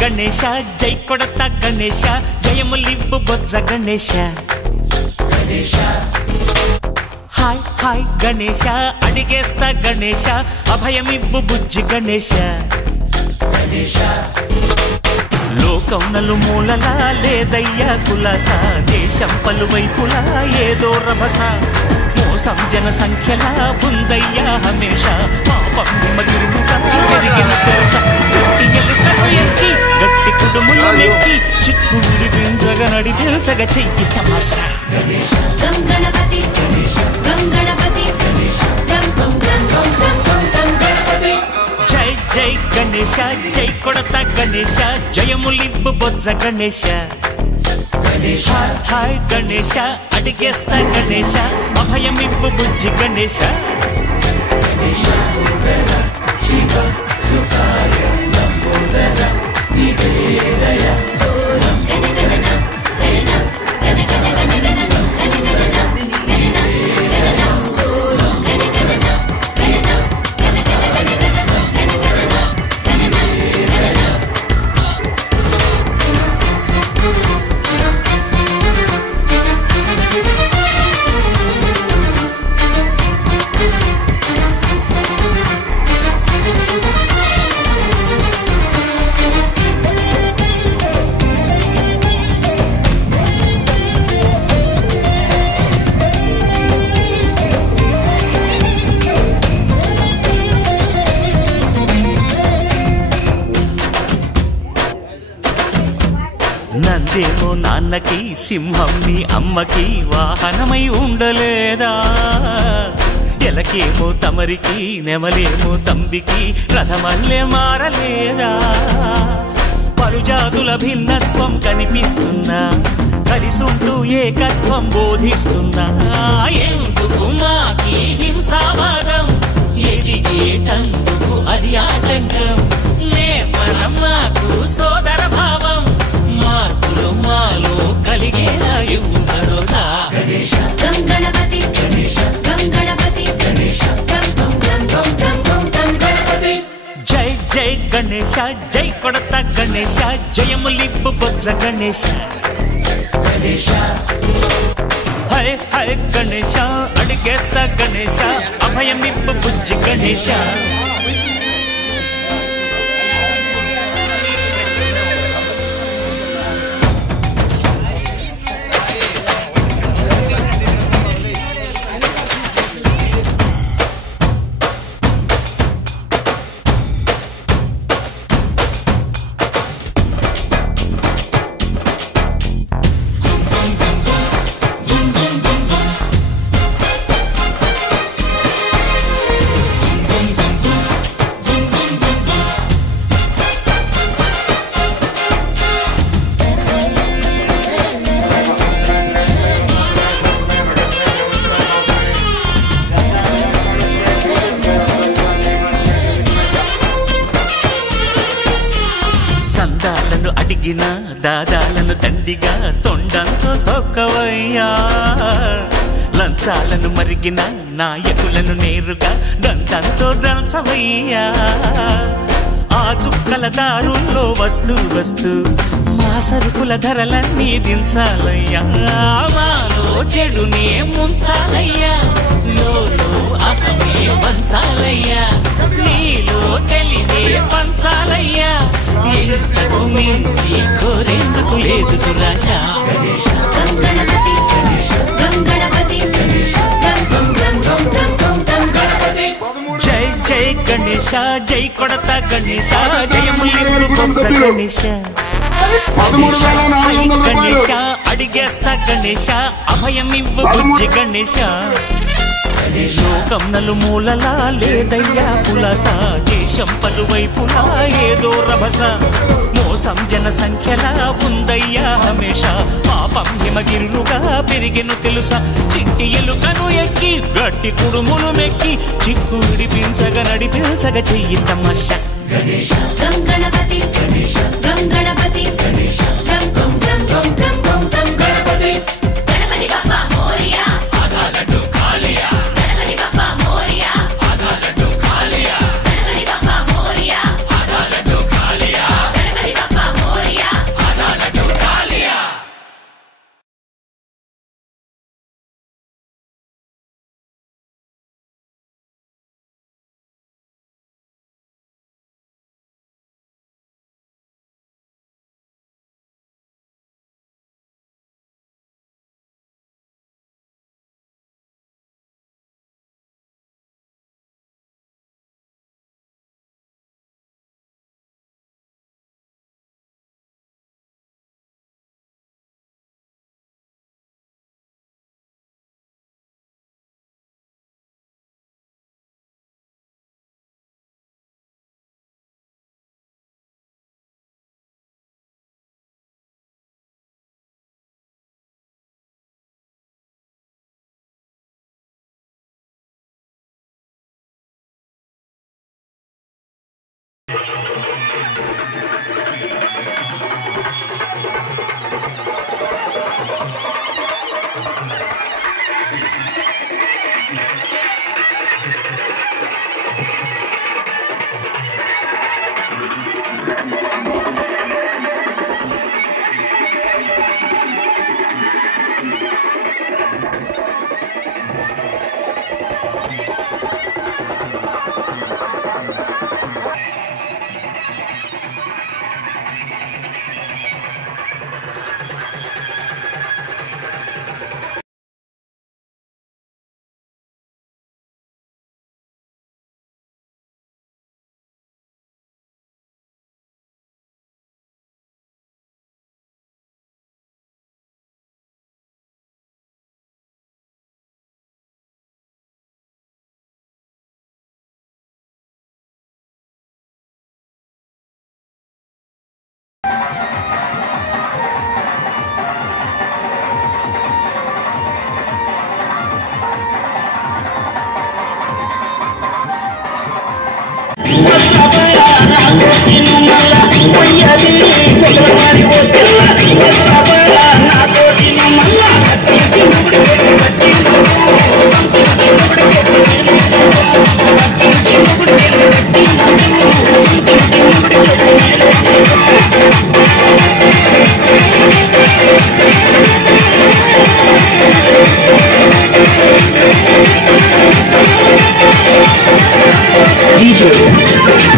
గణేశ జై కొడత గణేశ జయములివ్వు బొజ్జ Ganesha hi hi Ganesha అడిగేస్తా Ganesha అభయమివ్వు బుజ్జి గణేశ లోకం నలుమూలలా లేదయ్యా కులాస దేశం పలువైపులా ఏదో రభస మోసం జన సంఖ్యలా ఉందయ్యా హమేష పాపం హిమగిరుముగా పెరిగిన దోస చెట్టి ఎలుకను ఎక్కి గట్టి కుడుములు నెక్కి చిక్కుడి పింజగా నడిపించగా చెయ్యి తమాషా గం గణపతి గం గణపతి గం గం గం గం గం గం గణపతి జై జై గణేశ జై కొడత గణేశ జయములివ్వు బొజ్జ గణేశ హాయ్ గణేశ అడిగేస్తా గణేశ అభయమివ్వు బుజ్జి గణేశ శివ సుఖాయ లంబోదర నివేదయ నందేమో నాన్నకి సింహం నీ అమ్మకి వాహనమై ఉండలేదా ఎలకేమో తమరికి నెమలేమో తంబికి రథమల్లే మారలేదా పలుజాతుల భిన్నత్వం కనిపిస్తున్నా కలిసుంటూ ఏకత్వం బోధిస్తున్నా ఎందుకు మాకి హింసావాదం ఎదిగేటందుకు అది ఆటంకం నేపరం మాకు సోదర భావం మార్పులు మాలో కలిగేలా భరోసా గం గణపతి గం గణపతి గం గం గం గం గం గణపతి జై జై గణేశ జై కొడత గణేశ జయములివ్వు బొజ్జ గణేశ హై హై గణేశ అడిగేస్తా గణేశ అభయమివ్వు బుజ్జి గణేశ అడిగిన దాదాలను దండిగా తొండంతో తొక్కవయ్యా లంచాలను మరిగిన నాయకులను నేరుగా దంతంతో దంచవయ్యా ఆ చుక్కల దారుల్లో వస్తూ వస్తూ మా సరుకుల ధరలన్నీ దించాలయ్యా మాలో చెడునే ముంచాలయ్యా లోలో అహమే వంచాలయ్యా నీలో తెలివే పంచాలయ్యా ఇంతకు మించి కోరేందుకు లేదు దురాశ గం గణపతి గం గణపతి గం గం గం గం గం గణపతి జై జై గణేశ జై కొడత గణేశ జయములివ్వు బొజ్జ గణేశ గణేశ అడిగేస్తా గణేశ అభయమివ్వు బుజ్జి గణేశ లోక లోకం నలుమూలలా లేదయ్యా పులస, దేశం పలువైపులా ఏదో రభస, మోసం జన సంఖ్యలా ఉందయ్యా హమేష, పాపం హిమగిరులుగా పెరిగెను తెలుసా, చిట్టి ఎలుకను ఎక్కి గట్టి కుడుములు మెక్కి చిక్కు విడిపించగా నడిపించగా చెయ్యి తమాష. గణేశ గం గణపతి గణేశ గం గణపతి గణేశ గం గం గం గం గం గం గం గణపతి గణపతి బప్పా మోరియా ఆధా లడ్డు కాలియా గణపతి బప్పా మోరియా ఆధా లడ్డు కాలియా గణపతి బప్పా మోరియా ఆధా లడ్డు కాలియా గణపతి బప్పా మోరియా ఆధా లడ్డు కాలియా.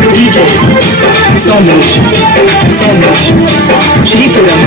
DJ Somesh Shripuram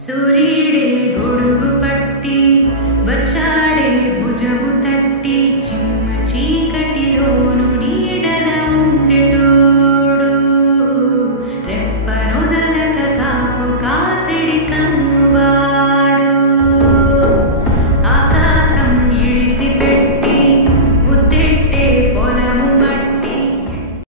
సూర్యుడే గొడుగు పట్టి వచ్చాడే భుజము